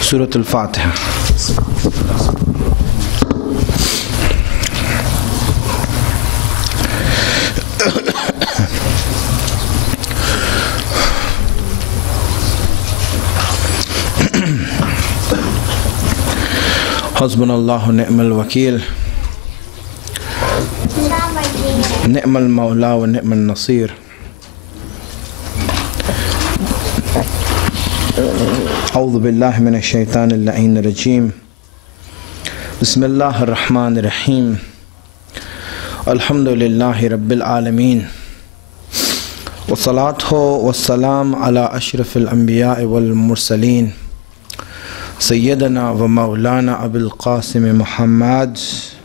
Surah Al-Fatiha. Hasbunallahu ni'mal wakil, ni'mal mawla wa ni'mal nasir. أعوذ بالله من الشيطان اللعين الرجيم. بسم الله الرحمن الرحيم. الحمد لله رب العالمين، والصلاة والسلام على أشرف الأنبياء والمرسلين سيدنا ومولانا أبي القاسم محمد.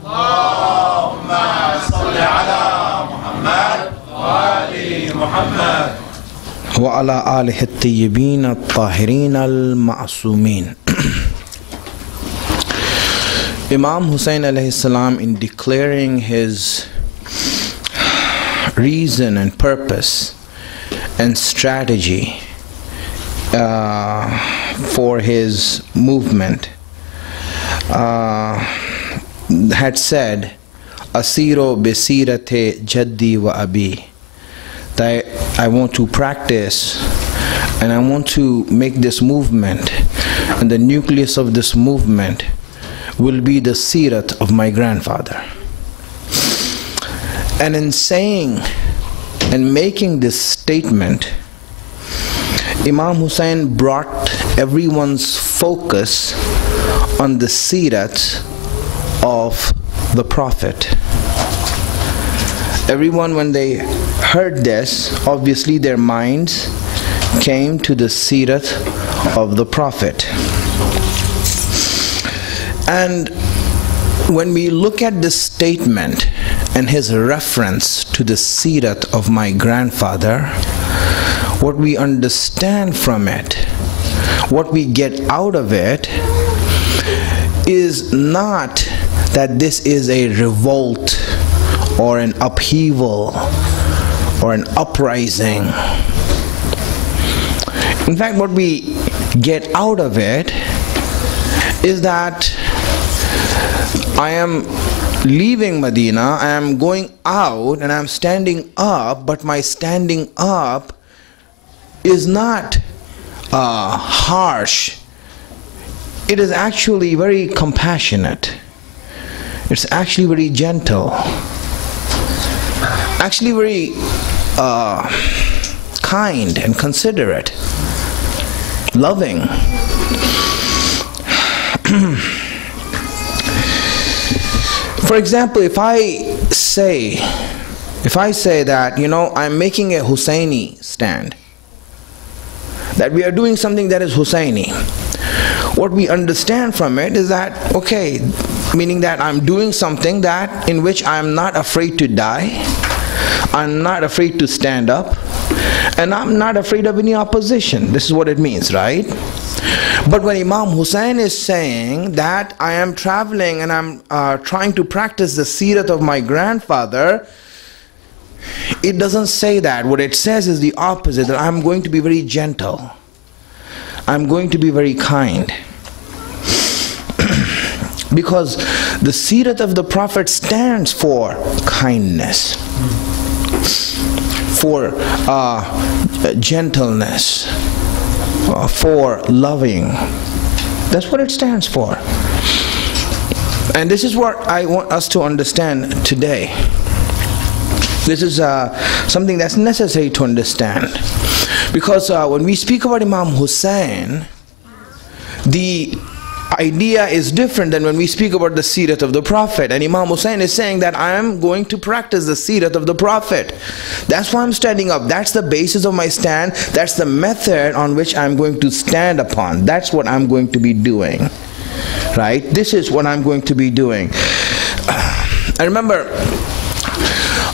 اللهم صل على محمد وآل محمد وعلى آله الطيبين الطاهرين المعصومين. Imam Hussein alayhi salam, in declaring his reason and purpose and strategy for his movement, had said, Asiro besirate jaddi wa abi, that I want to practice and I want to make this movement, and the nucleus of this movement will be the sirat of my grandfather. And in saying and making this statement, Imam Hussein brought everyone's focus on the sirat of the Prophet. Everyone, when they heard this, obviously their minds came to the sirat of the Prophet. And when we look at this statement and his reference to the sirat of my grandfather, what we understand from it, what we get out of it, is not that this is a revolt or an upheaval or an uprising. In fact, what we get out of it is that I am leaving Medina, I am going out and I am standing up, but my standing up is not harsh. It is actually very compassionate. It's actually very gentle. Actually very kind and considerate, loving. For example, if I say that, I'm making a Husseini stand, that we are doing something that is Husseini, what we understand from it is that, okay, meaning that I'm doing something that in which I'm not afraid to die, I'm not afraid to stand up, and I'm not afraid of any opposition. This is what it means, right? But when Imam Hussein is saying that I am traveling and I'm trying to practice the sirat of my grandfather, it doesn't say that. What it says is the opposite, that I'm going to be very gentle. I'm going to be very kind. Because the sirat of the Prophet stands for kindness, for gentleness, for loving. That's what it stands for. And this is what I want us to understand today. This is something that's necessary to understand. Because when we speak about Imam Hussein, the idea is different than when we speak about the sirat of the Prophet. And Imam Hussein is saying that I am going to practice the sirat of the Prophet. That's why I'm standing up. That's the basis of my stand. That's the method on which I'm going to stand upon. That's what I'm going to be doing. Right? This is what I'm going to be doing. I remember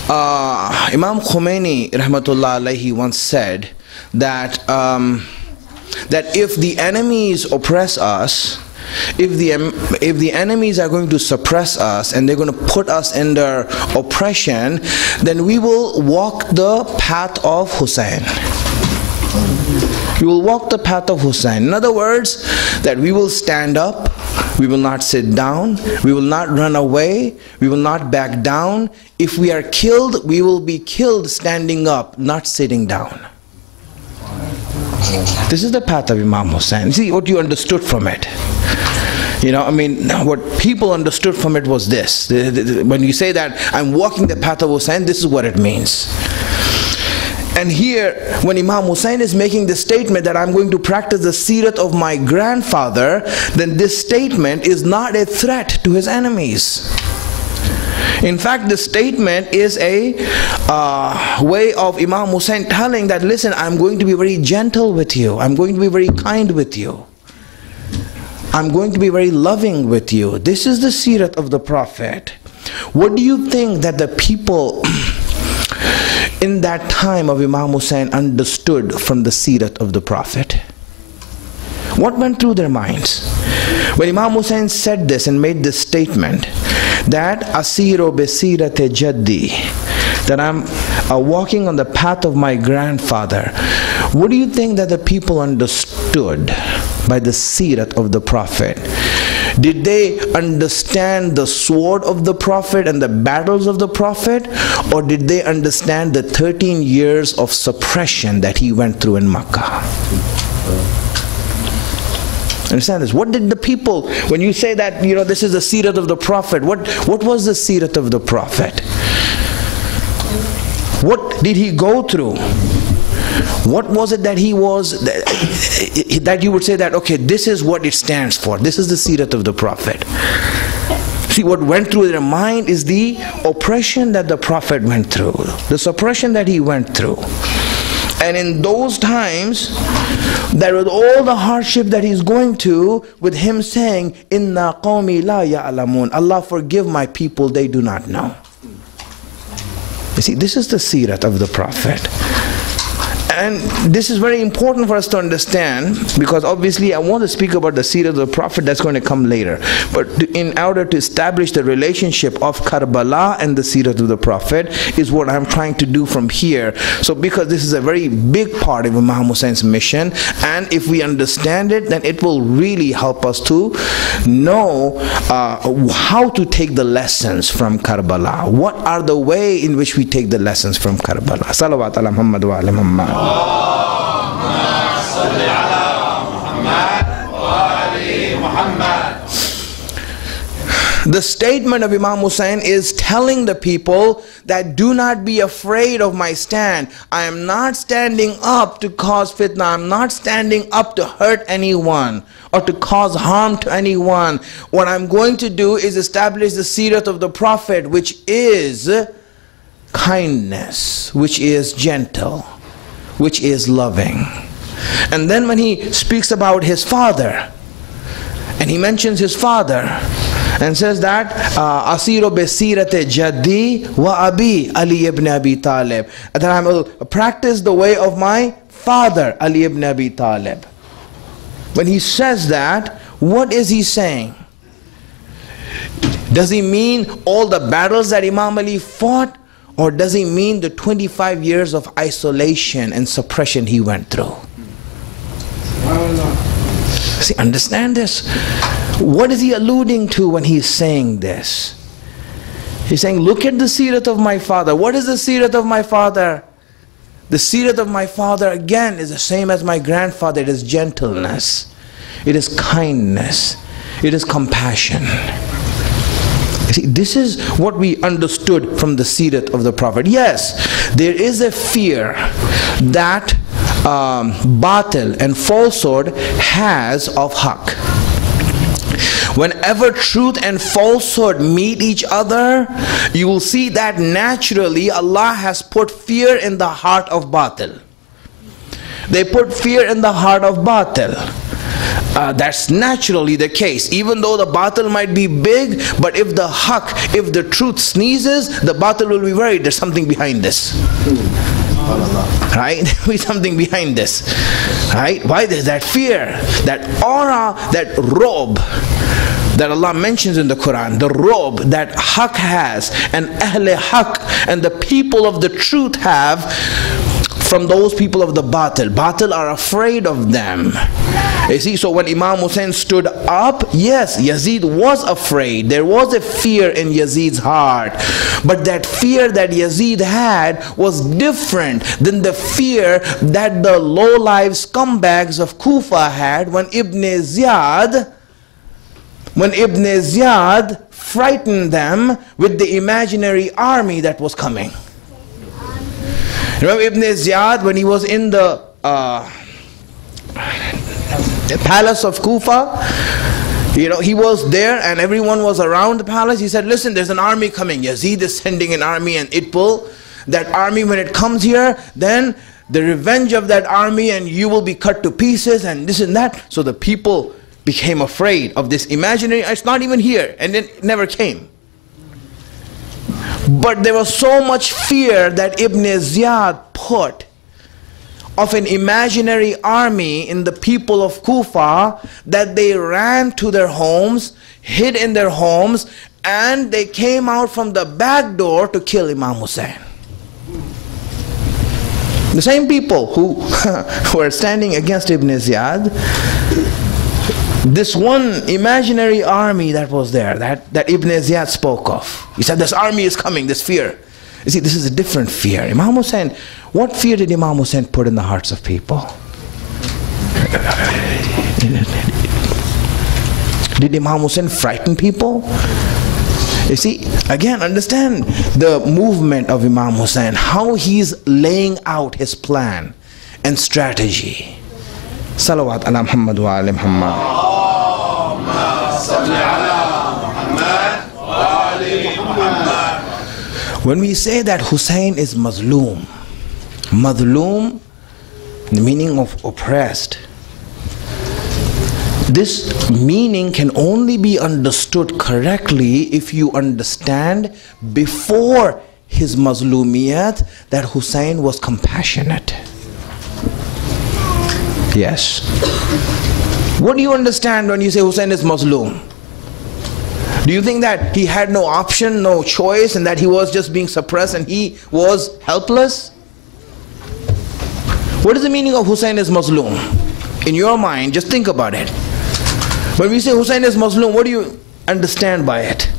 Imam Khomeini rahmatullah alayhi once said that that if the enemies oppress us, if the enemies are going to suppress us and they're going to put us under oppression, then we will walk the path of Hussein. We will walk the path of Hussein. In other words, that we will stand up, we will not sit down, we will not run away, we will not back down. If we are killed, we will be killed standing up, not sitting down. This is the path of Imam Hussein. See what you understood from it. You know, I mean, what people understood from it was this. When you say that I'm walking the path of Hussein, this is what it means. And here, when Imam Hussein is making the statement that I'm going to practice the seerat of my grandfather, then this statement is not a threat to his enemies. In fact, the statement is a way of Imam Hussein telling that, listen, I'm going to be very gentle with you. I'm going to be very kind with you. I'm going to be very loving with you. This is the seerat of the Prophet. What do you think that the people in that time of Imam Hussein understood from the seerat of the Prophet? What went through their minds? When Imam Hussein said this and made this statement, that Asiro besirate jaddi, that I'm walking on the path of my grandfather, what do you think that the people understood by the seerat of the Prophet? Did they understand the sword of the Prophet and the battles of the Prophet? Or did they understand the 13 years of suppression that he went through in Makkah? Understand this? What did the people, when you say that, you know, this is the seerat of the Prophet, what was the seerat of the Prophet? What did he go through? What was it that he was, that you would say that, okay, this is what it stands for. This is the seerat of the Prophet. See, what went through their mind is the oppression that the Prophet went through, the suppression that he went through. And in those times, there was all the hardship that he's going to, with him saying, Inna qawmi la ya'lamun, Allah forgive my people, they do not know. You see, this is the seerat of the Prophet. And this is very important for us to understand, because obviously I want to speak about the seerat of the Prophet, that's going to come later. But in order to establish the relationship of Karbala and the seerat of the Prophet is what I'm trying to do from here. So because this is a very big part of Imam Hussein's mission, and if we understand it, then it will really help us to know how to take the lessons from Karbala. What are the way in which we take the lessons from Karbala? Salawat ala Muhammad wa ala Muhammad. The statement of Imam Hussein is telling the people that do not be afraid of my stand. I am not standing up to cause fitna. I am not standing up to hurt anyone or to cause harm to anyone. What I'm going to do is establish the seerat of the Prophet, which is kindness, which is gentle, which is loving. And then when he speaks about his father, and he mentions his father, and says that Asiro besirate jaddi wa abi Ali ibn Abi Talib, that I will practice the way of my father Ali ibn Abi Talib. When he says that, what is he saying? Does he mean all the battles that Imam Ali fought? Or does he mean the 25 years of isolation and suppression he went through? See, understand this. What is he alluding to when he's saying this? He's saying, look at the seerat of my father. What is the seerat of my father? The seerat of my father, again, is the same as my grandfather. It is gentleness. It is kindness. It is compassion. See, this is what we understood from the seerat of the Prophet. Yes, there is a fear that batil and falsehood has of haqq. Whenever truth and falsehood meet each other, you will see that naturally Allah has put fear in the heart of batil. They put fear in the heart of batil. That's naturally the case. Even though the batil might be big, but if the haqq, if the truth sneezes, the batil will be worried. There's something behind this. Right? There'll be something behind this. Right? Why? There's that fear, that aura, that robe that Allah mentions in the Quran, the robe that haqq has, and ahle haqq and the people of the truth have from those people of the batil. Batil are afraid of them. You see, so when Imam Hussein stood up, yes, Yazid was afraid. There was a fear in Yazid's heart. But that fear that Yazid had was different than the fear that the low-life scumbags of Kufa had when Ibn Ziyad frightened them with the imaginary army that was coming. Remember Ibn Ziyad, when he was in the palace of Kufa, he was there and everyone was around the palace. He said, listen, there's an army coming. Yazid is sending an army, and that army, when it comes here, then the revenge of that army, and you will be cut to pieces, and this and that. So the people became afraid of this imaginary, it's not even here, and it never came. But there was so much fear that Ibn Ziyad put of an imaginary army in the people of Kufa that they ran to their homes, hid in their homes, and they came out from the back door to kill Imam Hussein. The same people who were standing against Ibn Ziyad, this one imaginary army that was there, that Ibn Ziyad spoke of. He said, this army is coming, this fear. You see, this is a different fear. Imam Hussein, what fear did Imam Hussein put in the hearts of people? Did Imam Hussein frighten people? You see, again, understand the movement of Imam Hussein, how he's laying out his plan and strategy. Salawat ala Muhammad wa ali Muhammad. When we say that Hussein is Mazloom, Madloom, the meaning of oppressed, this meaning can only be understood correctly if you understand before his Mazloomiyat that Hussein was compassionate. Yes. What do you understand when you say Hussein is Mazloom? Do you think that he had no option, no choice, and that he was just being suppressed and he was helpless? What is the meaning of Hussein is Mazloom? In your mind, just think about it. When we say Hussein is Mazloom, what do you understand by it?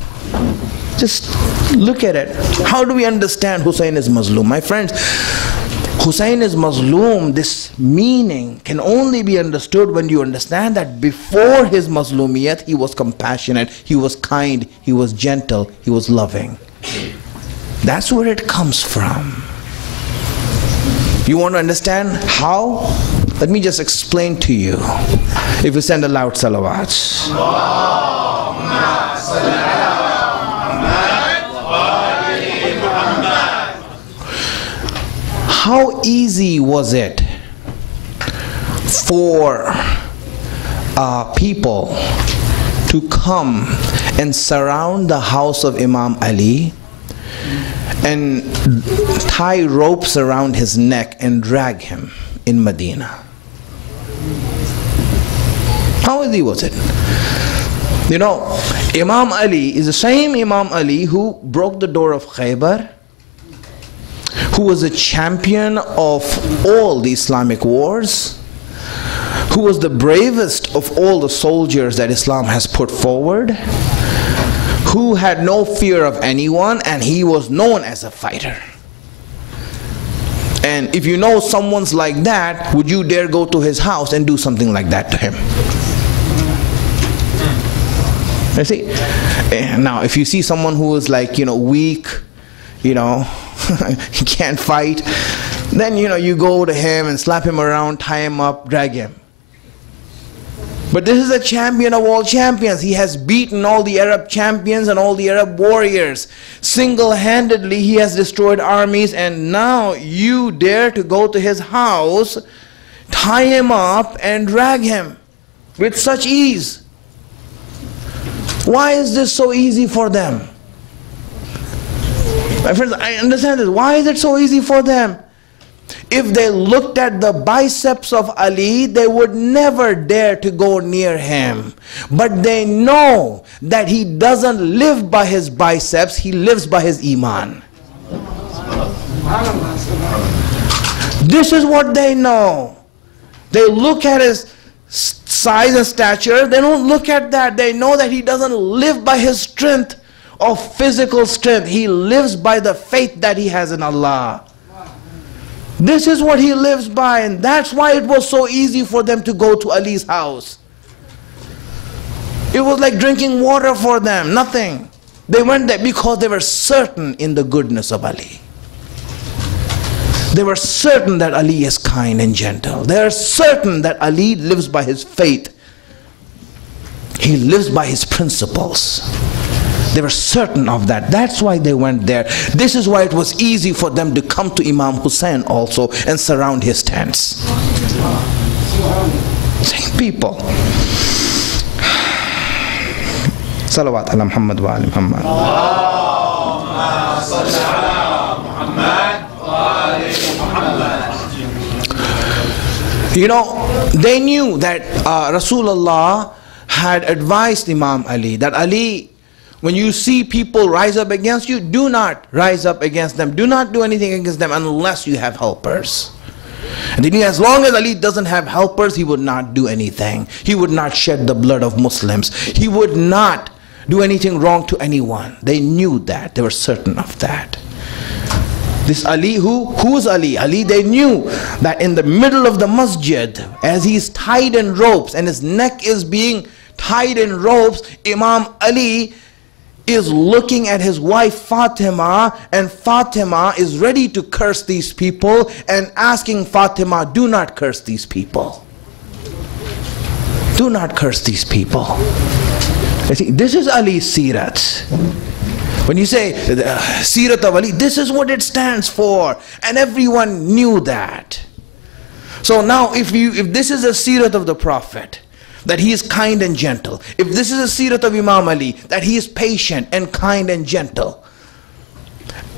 Just look at it. How do we understand Hussein is Mazloom? My friends, Hussein is Mazloom, this meaning can only be understood when you understand that before his Mazloomiyat, he was compassionate, he was kind, he was gentle, he was loving. That's where it comes from. You want to understand how? Let me just explain to you. If you send a loud salawats. How easy was it for people to come and surround the house of Imam Ali and tie ropes around his neck and drag him in Medina? How easy was it? You know, Imam Ali is the same Imam Ali who broke the door of Khaybar, who was a champion of all the Islamic wars, who was the bravest of all the soldiers that Islam has put forward, who had no fear of anyone, and he was known as a fighter. And if you know someone's like that, would you dare go to his house and do something like that to him? You see? Now, if you see someone who is like, weak, he can't fight, then you go to him and slap him around, tie him up, drag him. But this is a champion of all champions. He has beaten all the Arab champions and all the Arab warriors. Single-handedly he has destroyed armies, and now you dare to go to his house, tie him up and drag him with such ease. Why is this so easy for them? My friends, I understand this. Why is it so easy for them? If they looked at the biceps of Ali, they would never dare to go near him. But they know that he doesn't live by his biceps, he lives by his iman. This is what they know. They look at his size and stature. They don't look at that. They know that he doesn't live by his strength of physical strength. He lives by the faith that he has in Allah. This is what he lives by, and that's why it was so easy for them to go to Ali's house. It was like drinking water for them, nothing. They went there because they were certain in the goodness of Ali. They were certain that Ali is kind and gentle. They are certain that Ali lives by his faith. He lives by his principles. They were certain of that. That's why they went there. This is why it was easy for them to come to Imam Hussein also and surround his tents. Same people. Salawat ala Muhammad wa ali Muhammad. Allahumma salli ala Muhammad wa ali Muhammad. You know, they knew that Rasulullah had advised Imam Ali that Ali, when you see people rise up against you, do not rise up against them. Do not do anything against them unless you have helpers. And then as long as Ali doesn't have helpers, he would not do anything. He would not shed the blood of Muslims. He would not do anything wrong to anyone. They knew that. They were certain of that. This Ali, who's Ali? Ali, they knew that in the middle of the masjid, as he's tied in ropes and his neck is being tied in ropes, Imam Ali is looking at his wife Fatima, and Fatima is ready to curse these people and asking Fatima, do not curse these people. Do not curse these people. You see, this is Ali's Sirat. When you say Sirat of Ali, this is what it stands for, and everyone knew that. So now if this is a Sirat of the Prophet, that he is kind and gentle. If this is a Sirat of Imam Ali, that he is patient and kind and gentle.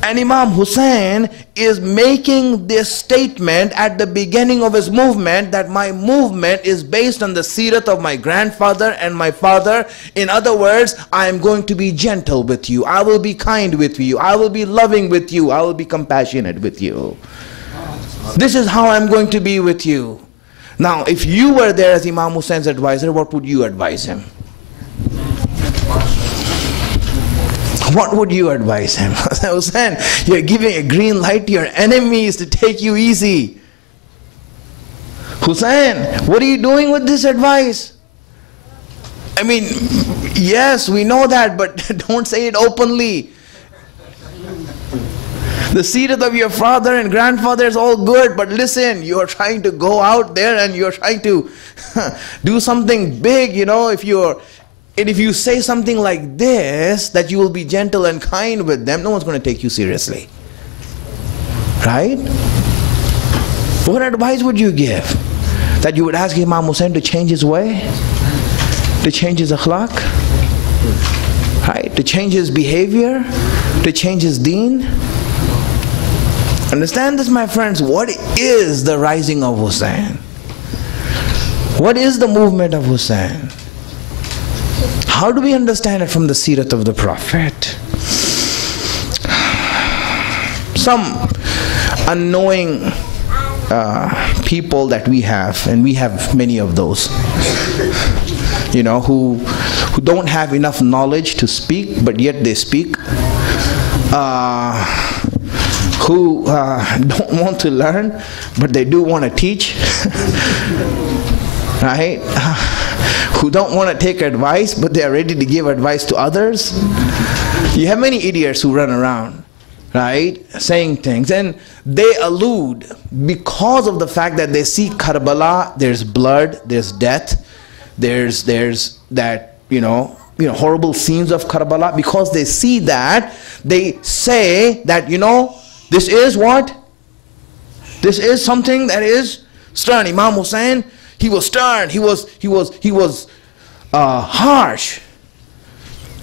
And Imam Hussein is making this statement at the beginning of his movement, that my movement is based on the Sirat of my grandfather and my father. In other words, I am going to be gentle with you. I will be kind with you. I will be loving with you. I will be compassionate with you. This is how I'm going to be with you. Now, if you were there as Imam Hussein's advisor, what would you advise him? What would you advise him? Hussein, you're giving a green light to your enemies to take you easy. Hussein, what are you doing with this advice? I mean, yes, we know that, but don't say it openly. The Sirat of your father and grandfather is all good, but listen, you're trying to go out there and you're trying to do something big, you know. If you say something like this, that you will be gentle and kind with them, no one's going to take you seriously. Right? What advice would you give? That you would ask Imam Hussein to change his way? To change his akhlaq? Right? To change his behavior? To change his deen? Understand this, my friends. What is the rising of Hussein? What is the movement of Hussein? How do we understand it from the Sirat of the Prophet? Some unknowing people that we have, and we have many of those, you know, who don't have enough knowledge to speak, but yet they speak. Who don't want to learn, but they do want to teach. Right? Who don't want to take advice, but they are ready to give advice to others. You have many idiots who run around, right, saying things, and they allude, because of the fact that they see Karbala, there's blood, there's death, there's that, you know, horrible scenes of Karbala. Because they see that, they say that, you know, this is what? This is something that is stern. Imam Hussein, he was stern, he was harsh,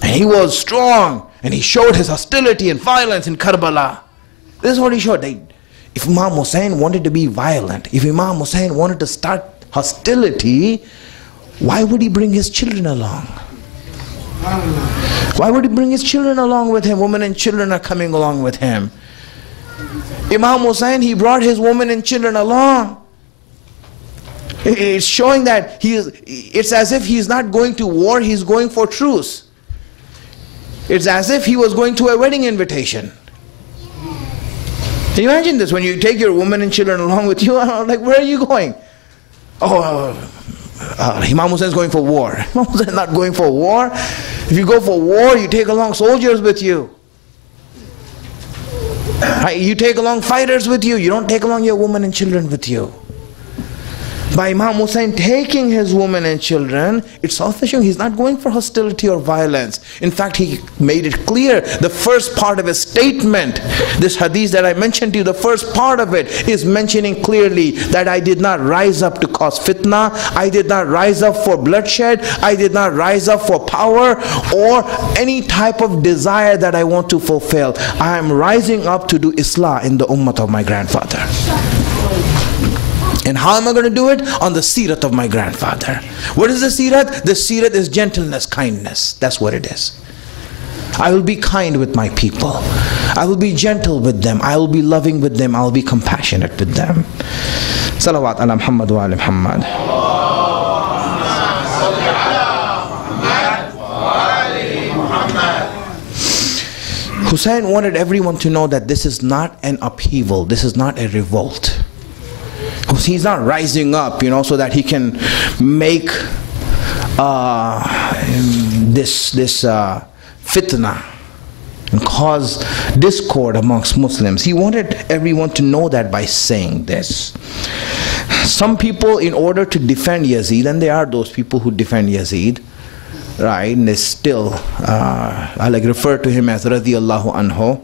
and he was strong, and he showed his hostility and violence in Karbala. This is what he showed. If Imam Hussein wanted to be violent, if Imam Hussein wanted to start hostility, why would he bring his children along? Why would he bring his children along with him? Women and children are coming along with him. Imam Hussein, he brought his women and children along. It's showing that it's as if he's not going to war, he's going for truce. It's as if he was going to a wedding invitation. Can you imagine this? When you take your women and children along with you, like, where are you going? Oh, Imam Hussein is going for war. Imam Hussein is not going for war. If you go for war, you take along soldiers with you. You take along fighters with you. You don't take along your women and children with you. By Imam Hussein taking his women and children, it's also showing he's not going for hostility or violence. In fact, he made it clear. The first part of his statement, this hadith that I mentioned to you, the first part of it is mentioning clearly that I did not rise up to cause fitna, I did not rise up for bloodshed, I did not rise up for power or any type of desire that I want to fulfill. I am rising up to do Islah in the ummah of my grandfather. And how am I going to do it? On the seerat of my grandfather. What is the seerat? The seerat is gentleness, kindness. That's what it is. I will be kind with my people. I will be gentle with them. I will be loving with them. I will be compassionate with them. Salawat ala Muhammad wa ala Muhammad. Hussein wanted everyone to know that this is not an upheaval. This is not a revolt. He's not rising up, so that he can make this fitna and cause discord amongst Muslims. He wanted everyone to know that by saying this. Some people, in order to defend Yazid, and there are those people who defend Yazid, right, and they still, I like refer to him as radiyallahu anhu,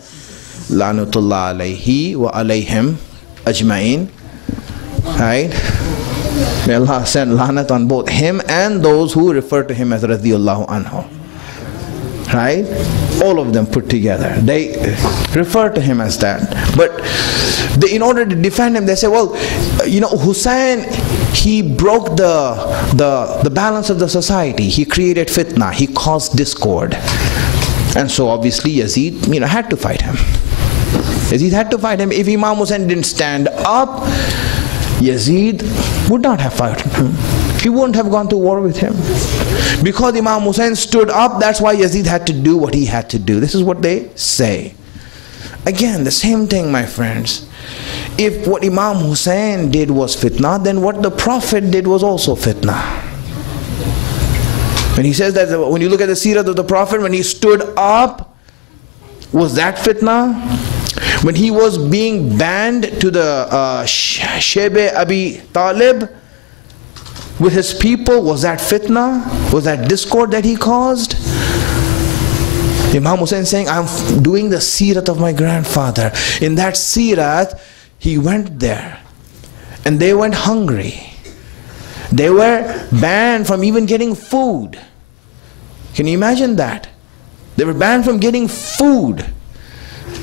lanatullah alayhi wa alayhim ajma'in. Right? May Allah send lanat on both him and those who refer to him as radiyallahu anhu. Right? All of them put together. They refer to him as that. But in order to defend him, they say, well, Hussein, he broke the balance of the society. He created fitna. He caused discord. And so obviously Yazid, had to fight him. Yazid had to fight him. If Imam Hussein didn't stand up, Yazid would not have fought him. He wouldn't have gone to war with him. Because Imam Hussein stood up, that's why Yazid had to do what he had to do. This is what they say. Again, the same thing, my friends. If what Imam Hussein did was fitna, then what the Prophet did was also fitna. When he says that, when you look at the seerah of the Prophet, when he stood up, was that fitna? When he was being banned to the Shebe Abi Talib with his people, was that fitna? Was that discord that he caused? Imam Hussein saying, I'm doing the seerat of my grandfather. In that seerat, he went there and they went hungry. They were banned from even getting food. Can you imagine that? They were banned from getting food.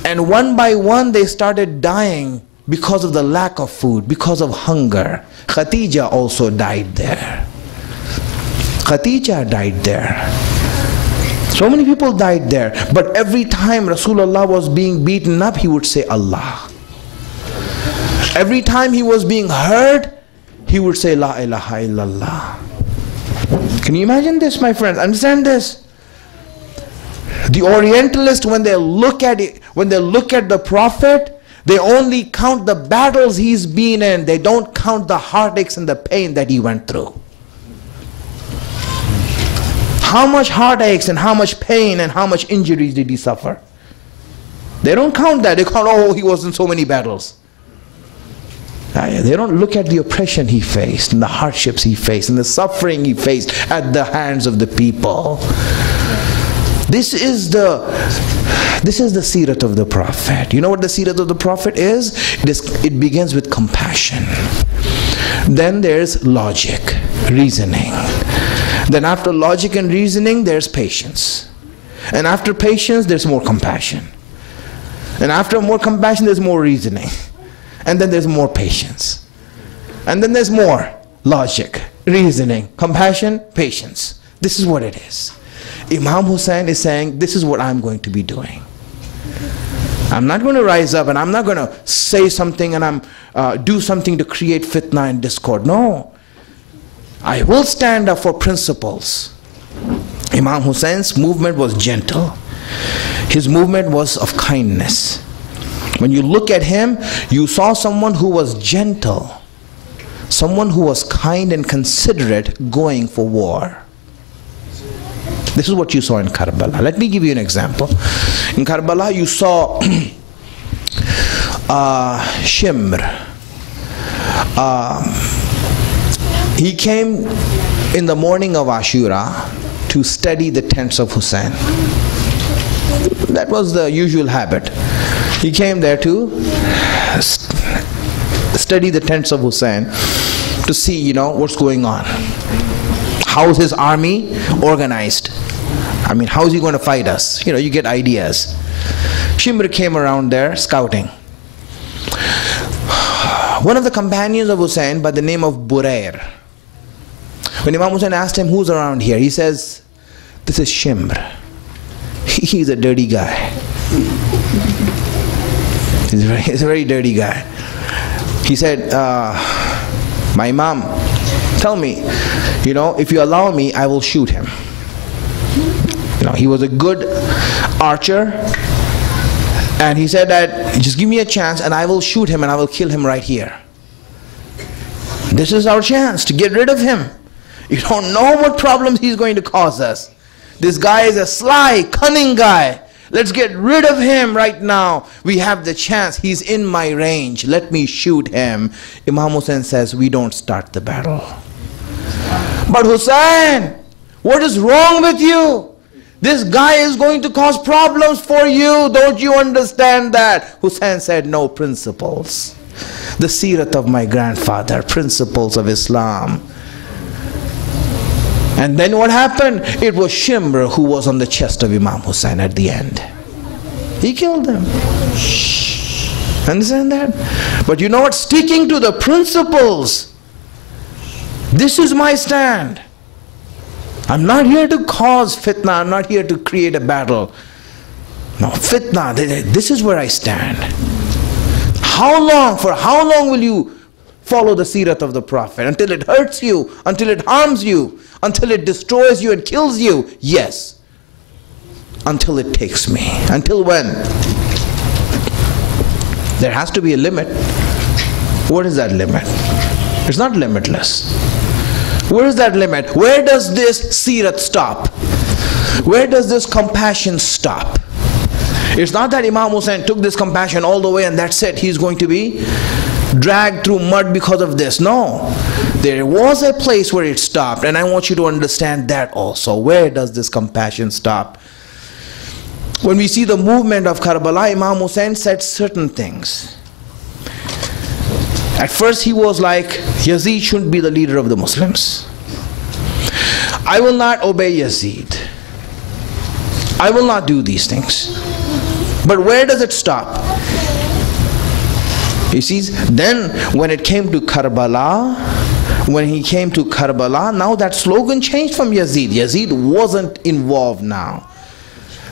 And one by one they started dying because of the lack of food, because of hunger. Khadija also died there. Khadija died there. So many people died there. But every time Rasulullah was being beaten up, he would say Allah. Every time he was being hurt, he would say La ilaha illallah. Can you imagine this, my friends? Understand this? The Orientalists, when they look at it, when they look at the Prophet, they only count the battles he's been in. They don't count the heartaches and the pain that he went through. How much heartaches and how much pain and how much injuries did he suffer? They don't count that. They count, oh, he was in so many battles. They don't look at the oppression he faced and the hardships he faced and the suffering he faced at the hands of the people. This is the seerat of the Prophet. You know what the seerat of the Prophet is? It begins with compassion. Then there's logic, reasoning. Then after logic and reasoning, there's patience. And after patience, there's more compassion. And after more compassion, there's more reasoning. And then there's more patience. And then there's more logic, reasoning, compassion, patience. This is what it is. Imam Hussein is saying, this is what I'm going to be doing. I'm not going to rise up and I'm not going to say something and do something to create fitna and discord. No. I will stand up for principles. Imam Hussein's movement was gentle. His movement was of kindness. When you look at him, you saw someone who was gentle, someone who was kind and considerate going for war. This is what you saw in Karbala. Let me give you an example. In Karbala, you saw Shimr. He came in the morning of Ashura to study the tents of Hussein. That was the usual habit. He came there to study the tents of Hussein to see, what's going on. How's his army organized? I mean, how is he going to fight us? You get ideas. Shimr came around there scouting. One of the companions of Hussein by the name of Burair, when Imam Hussein asked him, who's around here? He says, this is Shimr. He's a dirty guy. He's a very dirty guy. He said, my Imam, tell me, if you allow me, I will shoot him. He was a good archer, and he said that, just give me a chance and I will shoot him and I will kill him right here. This is our chance to get rid of him. You don't know what problems he's going to cause us. This guy is a sly, cunning guy. Let's get rid of him right now. We have the chance. He's in my range. Let me shoot him. Imam Hussein says, we don't start the battle. But Hussein, what is wrong with you? This guy is going to cause problems for you. Don't you understand that? Hussein said, no, principles. The seerat of my grandfather, principles of Islam. And then what happened? It was Shimr who was on the chest of Imam Hussein at the end. He killed him. Understand that? But you know what? Sticking to the principles. This is my stand. I'm not here to cause fitna. I'm not here to create a battle. No, fitna, this is where I stand. How long? For how long will you follow the seerat of the Prophet? Until it hurts you, until it harms you, until it destroys you and kills you? Yes. Until it takes me. Until when? There has to be a limit. What is that limit? It's not limitless. Where is that limit? Where does this seerat stop? Where does this compassion stop? It's not that Imam Hussein took this compassion all the way and that's it. He's going to be dragged through mud because of this. No. There was a place where it stopped, and I want you to understand that also. Where does this compassion stop? When we see the movement of Karbala, Imam Hussein said certain things. At first he was like, Yazid shouldn't be the leader of the Muslims. I will not obey Yazid. I will not do these things. But where does it stop? You see, then when it came to Karbala, when he came to Karbala, now that slogan changed from Yazid. Yazid wasn't involved now.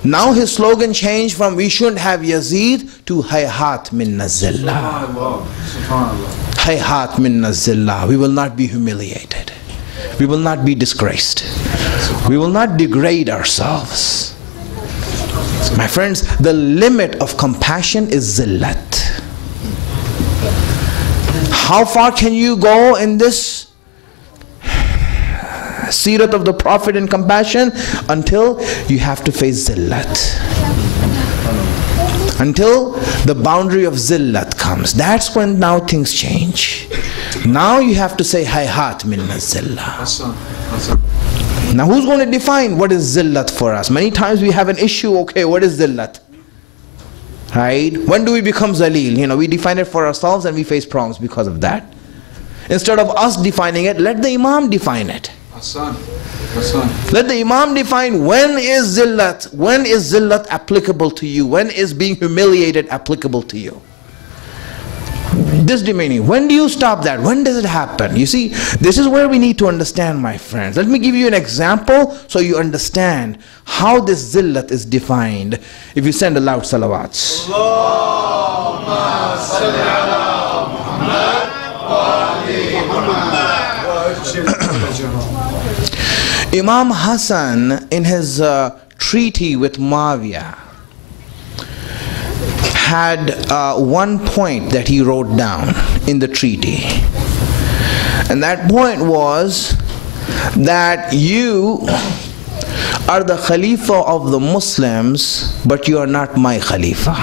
Now his slogan changed from we shouldn't have Yazid to Hayhat minna zillah. Hayhat minna zillah. We will not be humiliated. We will not be disgraced. We will not degrade ourselves. My friends, the limit of compassion is zillat. How far can you go in this seerat of the Prophet in compassion? Until you have to face zillat. Until the boundary of zillat comes. That's when now things change. Now you have to say hayhat minna zillah. Now who's going to define what is zillat for us? Many times we have an issue, okay, what is zillat? Right? When do we become zalil? We define it for ourselves and we face problems because of that. Instead of us defining it, let the Imam define it. Let the Imam define when is zillat applicable to you? When is being humiliated applicable to you? This demeaning. When do you stop that? When does it happen? You see, this is where we need to understand, my friends. Let me give you an example so you understand how this zillat is defined. If you send a loud salawats. Allahumma salli ala Muhammad wa ali Muhammad. Imam Hassan, in his treaty with Muawiyah, had one point that he wrote down in the treaty, and that point was that you are the Khalifa of the Muslims, but you are not my Khalifa.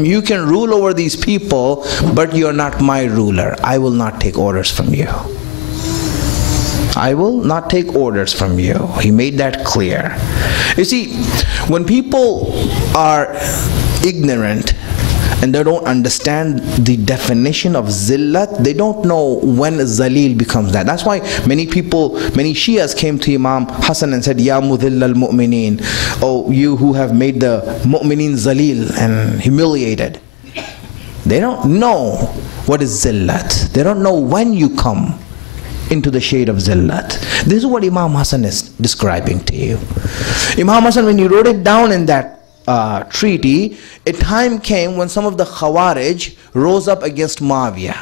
You can rule over these people, but you are not my ruler. I will not take orders from you. I will not take orders from you. He made that clear. You see, when people are ignorant and they don't understand the definition of zillat, they don't know when zalil becomes that. That's why many people, many Shias came to Imam Hassan and said, Ya mudhill al-mu'mineen, oh, you who have made the mu'mineen zalil and humiliated. They don't know what is zillat. They don't know when you come into the shade of zillat. This is what Imam Hassan is describing to you. Imam Hassan, when he wrote it down in that treaty, a time came when some of the Khawarij rose up against Muawiyah.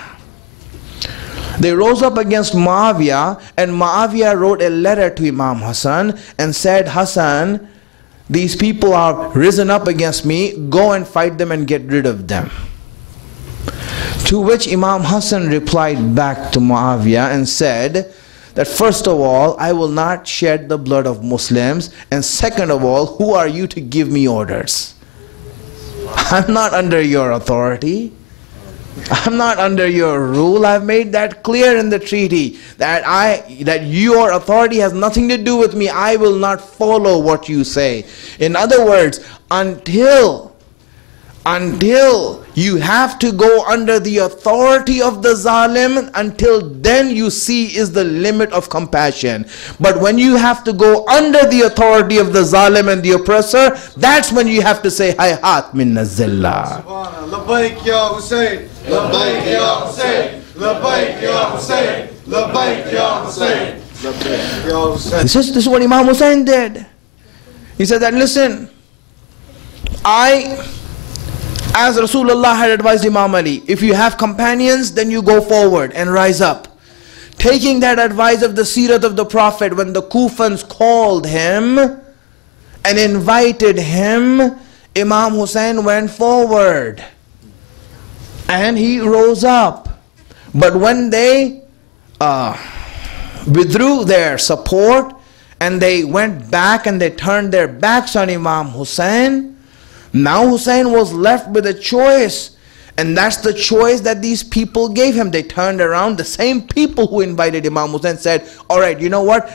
They rose up against Muawiyah, and Muawiyah wrote a letter to Imam Hassan and said, Hassan, these people are risen up against me, go and fight them and get rid of them. To which Imam Hassan replied back to Muawiyah and said that first of all, I will not shed the blood of Muslims, and second of all, who are you to give me orders? I'm not under your authority. I'm not under your rule. I've made that clear in the treaty that your authority has nothing to do with me. I will not follow what you say. In other words, until you have to go under the authority of the zalim, until then you see is the limit of compassion. But when you have to go under the authority of the zalim and the oppressor, that's when you have to say hayhat minna zillah. Baig ya Hussein, Baig ya Hussein, Baig ya Hussein, Baig ya Hussein, Baig ya Hussein. This is what Imam Hussein did. He said that, listen, as Rasulullah had advised Imam Ali, if you have companions, then you go forward and rise up. Taking that advice of the Seerat of the Prophet, when the Kufans called him and invited him, Imam Hussein went forward and he rose up. But when they withdrew their support and they went back and they turned their backs on Imam Hussein, now Hussein was left with a choice, and that's the choice that these people gave him. They turned around. The same people who invited Imam Hussein said, all right, you know what?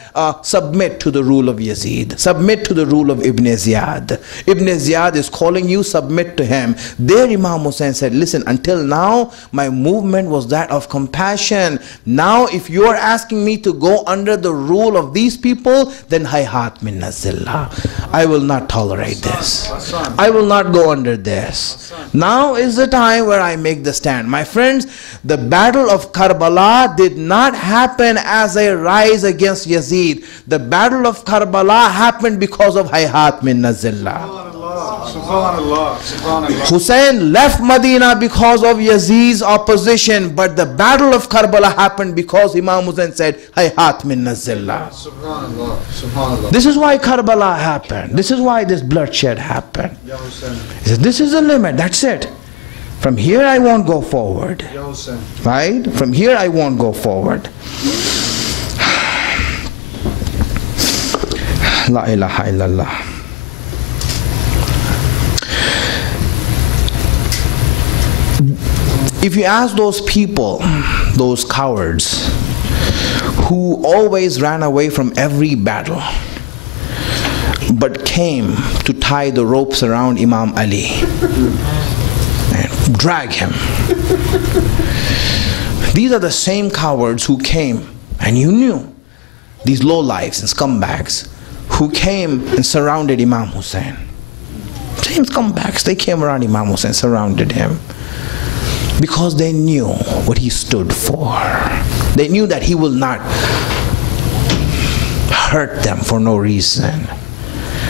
Submit to the rule of Yazid. Submit to the rule of Ibn Ziyad. Ibn Ziyad is calling you, submit to him. There Imam Hussein said, listen, until now my movement was that of compassion. Now if you are asking me to go under the rule of these people, then hayhat minna zillah. I will not tolerate this. I will not go under this. Now is the time where I make the stand. My friends, the battle of Karbala did not happen as a rise against Yazid. The battle of Karbala happened because of hayhat minna zillah. Subhanallah, Subhanallah. Hussein left Medina because of Yazid's opposition, but the battle of Karbala happened because Imam Hussein said, hayhat minna zillah. Subhanallah, Subhanallah. This is why Karbala happened. This is why this bloodshed happened. Ya Hussein. He said, this is the limit, that's it. From here I won't go forward. Ya Hussein. Right? From here I won't go forward. La ilaha illallah. If you ask those people, those cowards, who always ran away from every battle, but came to tie the ropes around Imam Ali and drag him. These are the same cowards who came, and you knew, these lowlifes and scumbags, who came and surrounded Imam Hussein. Same scumbags, they came around Imam Hussein, surrounded him. because they knew what he stood for. They knew that he will not hurt them for no reason,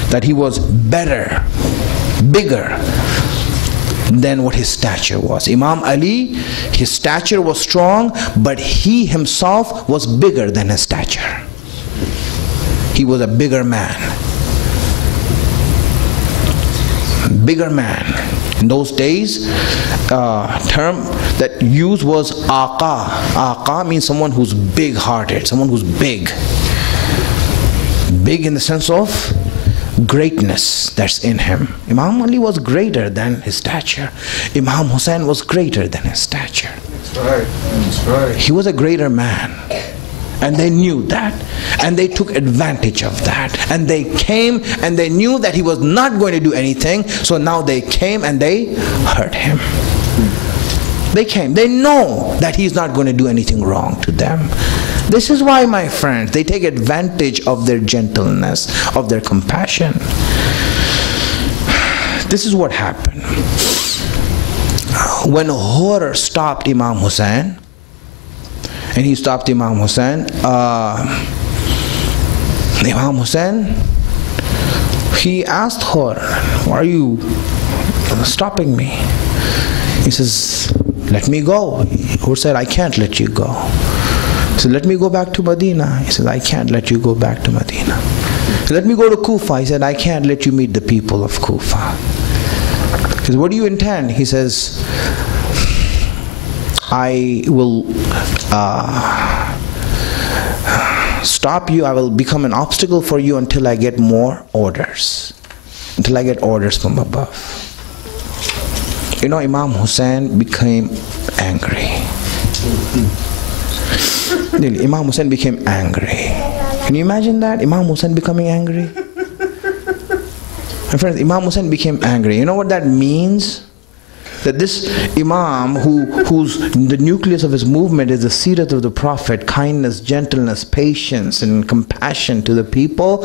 that he was better, bigger than what his stature was. Imam Ali, his stature was strong, but he himself was bigger than his stature. He was a bigger man. Bigger man. In those days, term that used was Aqa. Aqa means someone who's big-hearted, someone who's big. Big in the sense of greatness that's in him. Imam Ali was greater than his stature. Imam Hussein was greater than his stature. That's right. That's right. He was a greater man. And they knew that. And they took advantage of that. And they came and they knew that he was not going to do anything. So now they came and they hurt him. They came. They know that he's not going to do anything wrong to them. This is why, my friends, they take advantage of their gentleness, of their compassion. This is what happened. When Hur stopped Imam Hussein, and he stopped Imam Hussein, Imam Hussein, he asked Hur, why are you stopping me? He says, let me go. Hur said, I can't let you go. He said, let me go back to Medina. He said, I can't let you go back to Medina. He said, let me go to Kufa. He said, I can't let you meet the people of Kufa. He said, what do you intend? He says, I will stop you. I will become an obstacle for you until I get more orders. Until I get orders from above. You know, Imam Hussein became angry. Imam Hussein became angry. Can you imagine that? Imam Hussein becoming angry? My friends, Imam Hussein became angry. You know what that means? That this Imam, who's the nucleus of his movement is the Seerat of the Prophet, kindness, gentleness, patience, and compassion to the people,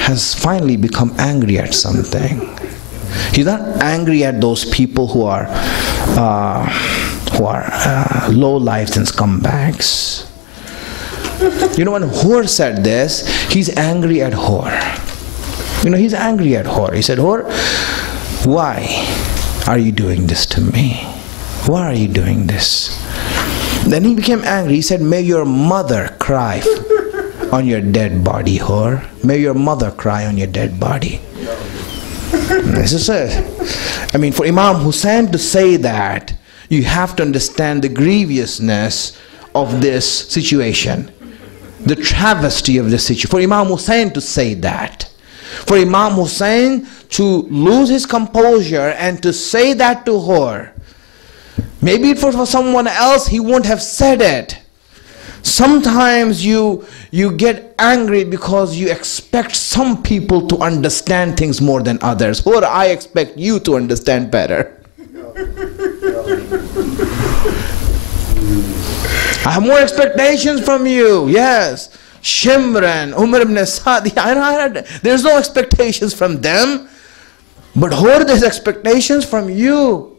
has finally become angry at something. He's not angry at those people who are low lives and scumbags. You know, when Hur said this, he's angry at Hur. You know, he's angry at Hur. He said, Hur, why are you doing this to me? Why are you doing this? Then he became angry. He said, may your mother cry on your dead body, Hur. May your mother cry on your dead body. This is it. I mean, for Imam Hussein to say that, you have to understand the grievousness of this situation. The travesty of this situation. For Imam Hussein to say that. For Imam Hussein to lose his composure and to say that to Hur. Maybe for someone else he wouldn't have said it. Sometimes you get angry because you expect some people to understand things more than others. Hur, I expect you to understand better. I have more expectations from you. Yes. Shimran, Umar ibn Sadi, there's no expectations from them. But Hur, there's expectations from you.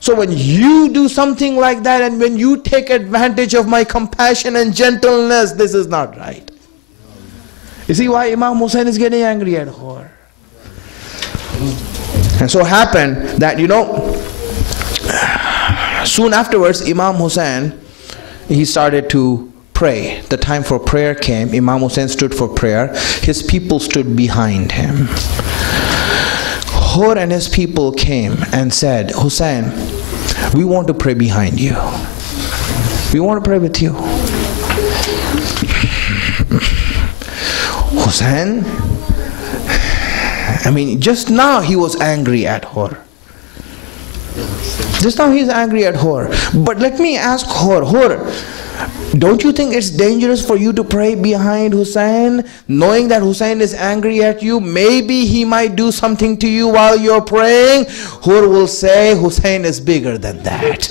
So when you do something like that and when you take advantage of my compassion and gentleness, this is not right. You see why Imam Hussein is getting angry at Hur. And so happened that, you know, soon afterwards Imam Hussein, he started to pray. The time for prayer came. Imam Hussein stood for prayer. His people stood behind him. Hur and his people came and said, Hussein, we want to pray behind you. We want to pray with you. Hussein, I mean, just now he was angry at Hur. Just now he's angry at Hur. But let me ask Hur, don't you think it's dangerous for you to pray behind Hussein, knowing that Hussein is angry at you? Maybe he might do something to you while you're praying. Hur will say, Hussein is bigger than that.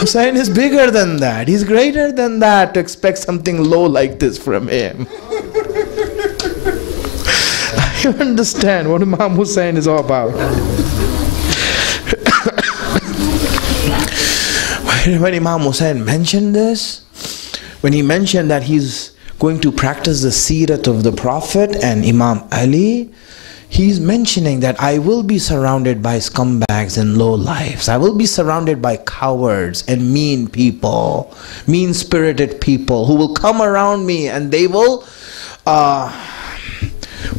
Hussein is bigger than that. He's greater than that to expect something low like this from him. You understand what Imam Hussein is all about. When Imam Hussein mentioned this, when he mentioned that he's going to practice the seerat of the Prophet and Imam Ali, he's mentioning that I will be surrounded by scumbags and low lives. I will be surrounded by cowards and mean people, mean-spirited people who will come around me and they will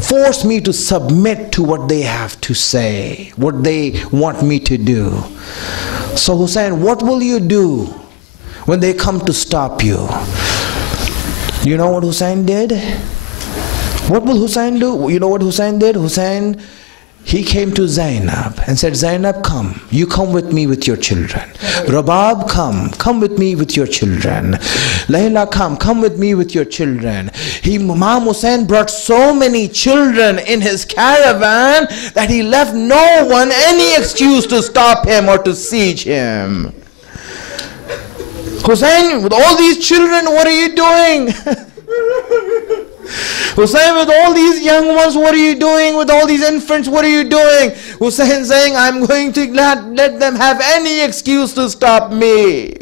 force me to submit to what they have to say, what they want me to do. So Hussein, what will you do when they come to stop you? You know what Hussein did? What will Hussein do? You know what Hussein did? Hussein, he came to Zainab and said, Zainab, come. You come with me with your children. Rabab, come with me with your children. Layla, come with me with your children. Imam Hussein brought so many children in his caravan that he left no one any excuse to stop him or to siege him. Hussein, with all these children, what are you doing? Hussein, with all these young ones, what are you doing? With all these infants, what are you doing? Hussein saying, I'm going to not let them have any excuse to stop me.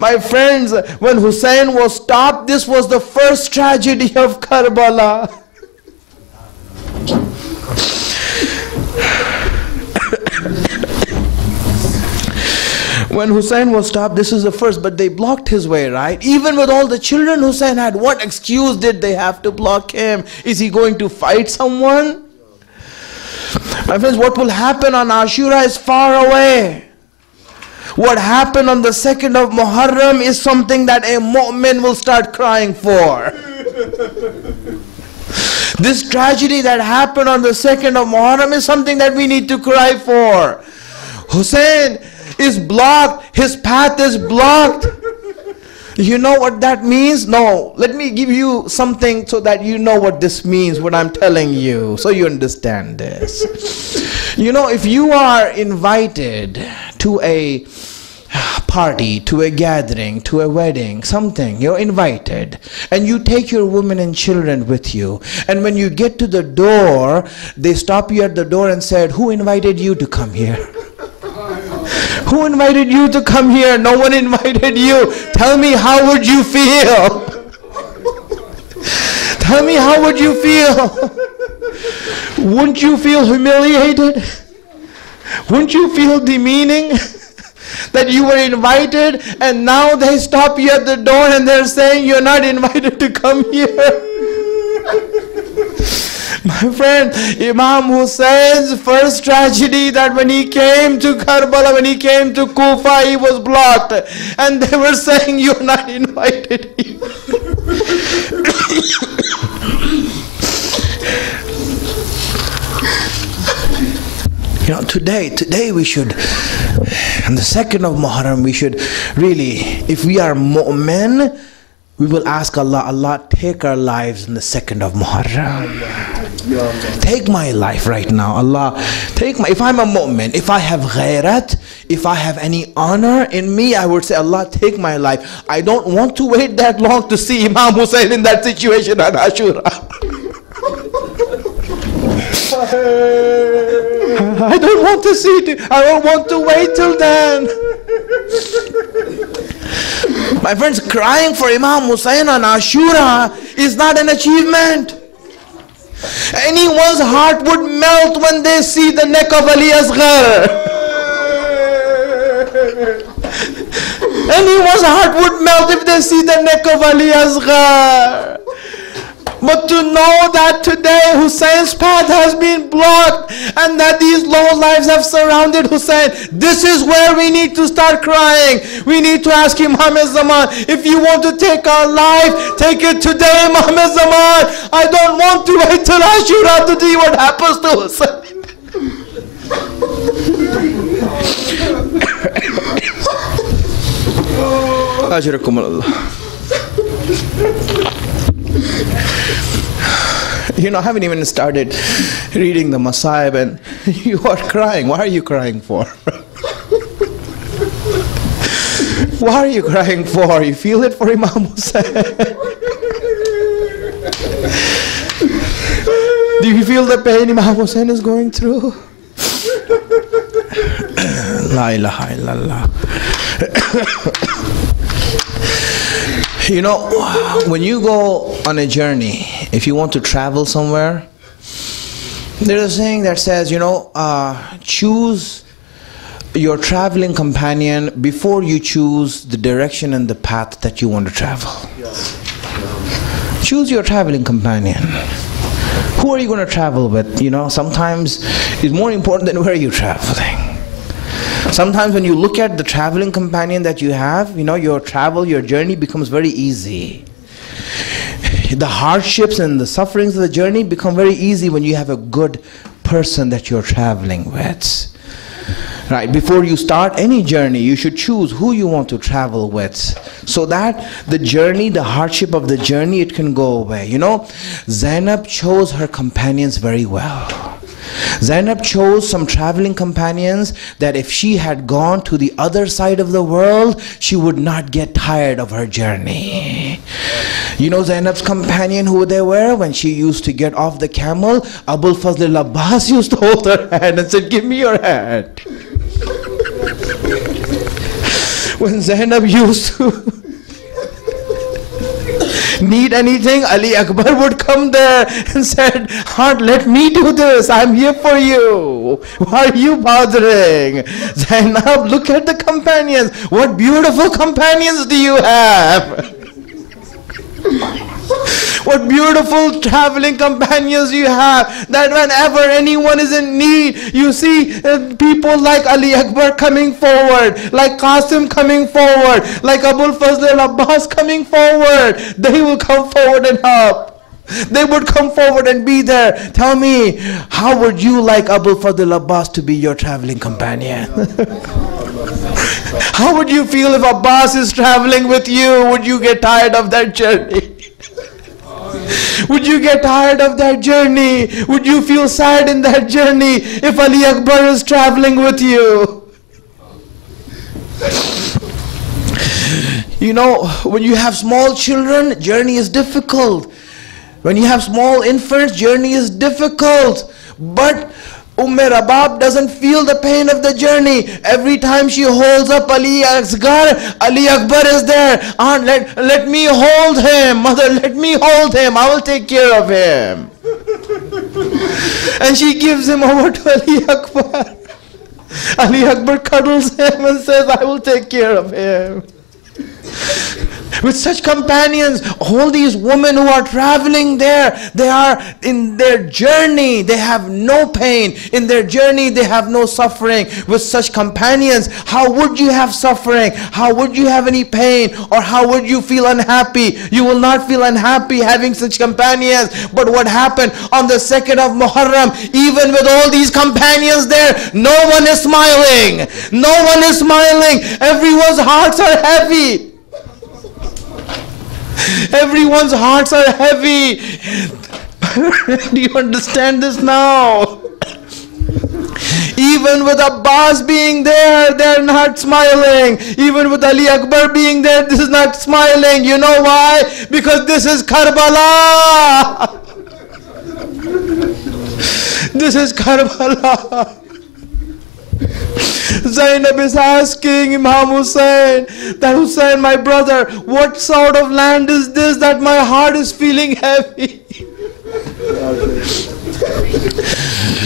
My friends, when Hussein was stopped, this was the first tragedy of Karbala. When Hussein was stopped, this is the first, but they blocked his way, right? Even with all the children Hussein had, what excuse did they have to block him? Is he going to fight someone? My friends, what will happen on Ashura is far away. What happened on the 2nd of Muharram is something that a mu'min will start crying for. This tragedy that happened on the 2nd of Muharram is something that we need to cry for. Hussein is blocked. His path is blocked. You know what that means? No. Let me give you something so that you know what this means, what I'm telling you, so you understand this. You know, if you are invited to a party, to a gathering, to a wedding, something, you're invited, and you take your women and children with you, and when you get to the door, they stop you at the door and said, who invited you to come here? Who invited you to come here? No one invited you. Tell me, how would you feel? Tell me, how would you feel? Wouldn't you feel humiliated? Wouldn't you feel demeaning? That you were invited and now they stop you at the door and they're saying you're not invited to come here. My friend, Imam Hussein's first tragedy, that when he came to Karbala, when he came to Kufa, he was blocked. And they were saying, you're not invited here. You know, today we should, on the 2nd of Muharram, we should really, if we are mu'min, we will ask Allah, Allah, take our lives in the 2nd of Muharram. Take my life right now, Allah. Take my, if I'm a mu'min, if I have ghairat, if I have any honor in me, I would say, Allah, take my life. I don't want to wait that long to see Imam Hussein in that situation on Ashura. I don't want to see it. I don't want to wait till then. My friends, crying for Imam Hussein on Ashura is not an achievement. Anyone's heart would melt when they see the neck of Ali Asghar. Anyone's heart would melt if they see the neck of Ali Asghar. But to know that today Hussein's path has been blocked and that these low lives have surrounded Hussein, this is where we need to start crying. We need to ask Imam Zaman, if you want to take our life, take it today, Imam Zaman. I don't want to wait till Ashura to see what happens to Hussein. Ajrakumullah. You know, I haven't even started reading the Masaib and you are crying. What are you crying for? What are you crying for? You feel it for Imam Hussein? Do you feel the pain Imam Hussein is going through? La ilaha illallah. You know, when you go on a journey, if you want to travel somewhere, there's a saying that says, you know, choose your traveling companion before you choose the direction and the path that you want to travel. Choose your traveling companion. Who are you going to travel with? You know, sometimes it's more important than where you're traveling. Sometimes when you look at the traveling companion that you have, you know, your journey becomes very easy. The hardships and the sufferings of the journey become very easy when you have a good person that you're traveling with. Right, before you start any journey, you should choose who you want to travel with, so that the journey, the hardship of the journey, it can go away. You know, Zainab chose her companions very well. Zainab chose some traveling companions that if she had gone to the other side of the world, she would not get tired of her journey. You know Zainab's companion who they were? When she used to get off the camel, Abul Fazl al-Abbas used to hold her hand and said, "Give me your hand." When Zainab used to need anything, Ali Akbar would come there and said, "Heart, let me do this. I'm here for you. Why are you bothering?" Zainab, look at the companions. What beautiful companions do you have? What beautiful traveling companions you have, that whenever anyone is in need, you see people like Ali Akbar coming forward, like Qasim coming forward, like Abul Fazl al-Abbas coming forward. They will come forward and help. They would come forward and be there. Tell me, how would you like Abul Fazl al-Abbas to be your traveling companion? How would you feel if Abbas is traveling with you? Would you get tired of that journey? Would you get tired of that journey? Would you feel sad in that journey if Ali Akbar is traveling with you? You know, when you have small children, journey is difficult. When you have small infants, journey is difficult. But Rabab doesn't feel the pain of the journey. Every time she holds up Ali Asghar, Ali Akbar is there. Aunt, let me hold him. Mother, let me hold him. I will take care of him. And she gives him over to Ali Akbar. Ali Akbar cuddles him and says, "I will take care of him." With such companions, all these women who are traveling there, they are in their journey, they have no pain. In their journey, they have no suffering. With such companions, how would you have suffering? How would you have any pain? Or how would you feel unhappy? You will not feel unhappy having such companions. But what happened on the 2nd of Muharram, even with all these companions there, no one is smiling. No one is smiling. Everyone's hearts are heavy. Everyone's hearts are heavy. Do you understand this now? Even with Abbas being there, they're not smiling. Even with Ali Akbar being there, this is not smiling. You know why? Because this is Karbala. This is Karbala. Zainab is asking Imam Hussein, that Hussein, my brother, what sort of land is this that my heart is feeling heavy?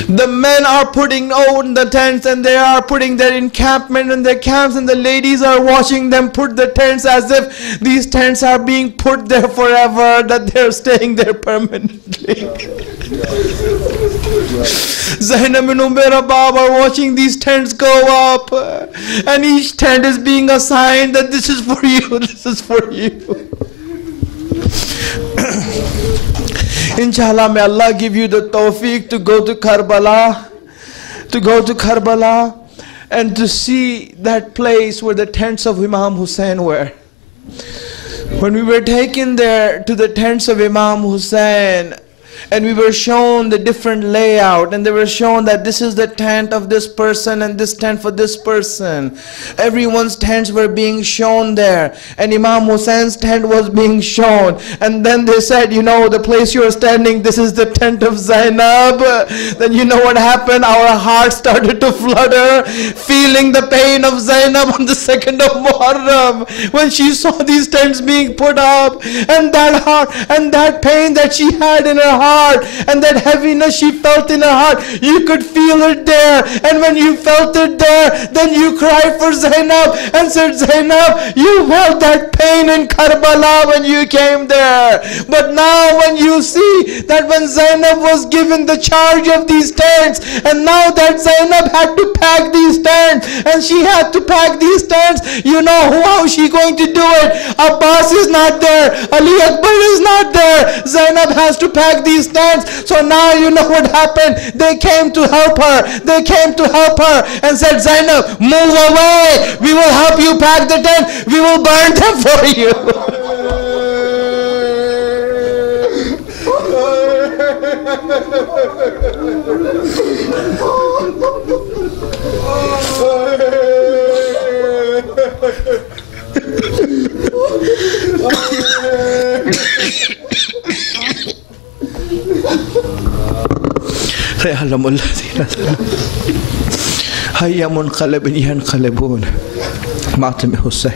The men are putting out the tents and they are putting their encampment in their camps, and the ladies are watching them put the tents as if these tents are being put there forever, that they're staying there permanently. Zainab and Rabab are watching these tents go up, and each tent is being assigned that this is for you, this is for you. Inshallah, may Allah give you the tawfiq to go to Karbala, and to see that place where the tents of Imam Hussein were. When we were taken there to the tents of Imam Hussein, and we were shown the different layout, and they were shown that this is the tent of this person and this tent for this person. Everyone's tents were being shown there, and Imam Hussein's tent was being shown. And then they said, you know, the place you're standing, this is the tent of Zainab. Then you know what happened? Our hearts started to flutter, feeling the pain of Zainab on the 2nd of Muharram, when she saw these tents being put up, and that heart and that pain that she had in her heart, and that heaviness she felt in her heart, you could feel it there. And when you felt it there, then you cried for Zainab and said, Zainab, you felt that pain in Karbala when you came there. But now when you see that when Zainab was given the charge of these tents, and now that Zainab had to pack these tents, and she had to pack these tents, you know how she going to do it? Abbas is not there, Ali Akbar is not there, Zainab has to pack these tents. So now you know what happened. They came to help her. They came to help her and said, Zainab, move away. We will help you pack the tent. We will burn them for you. يعلم الذين هيا منقلب ينقلبون ماتم حسين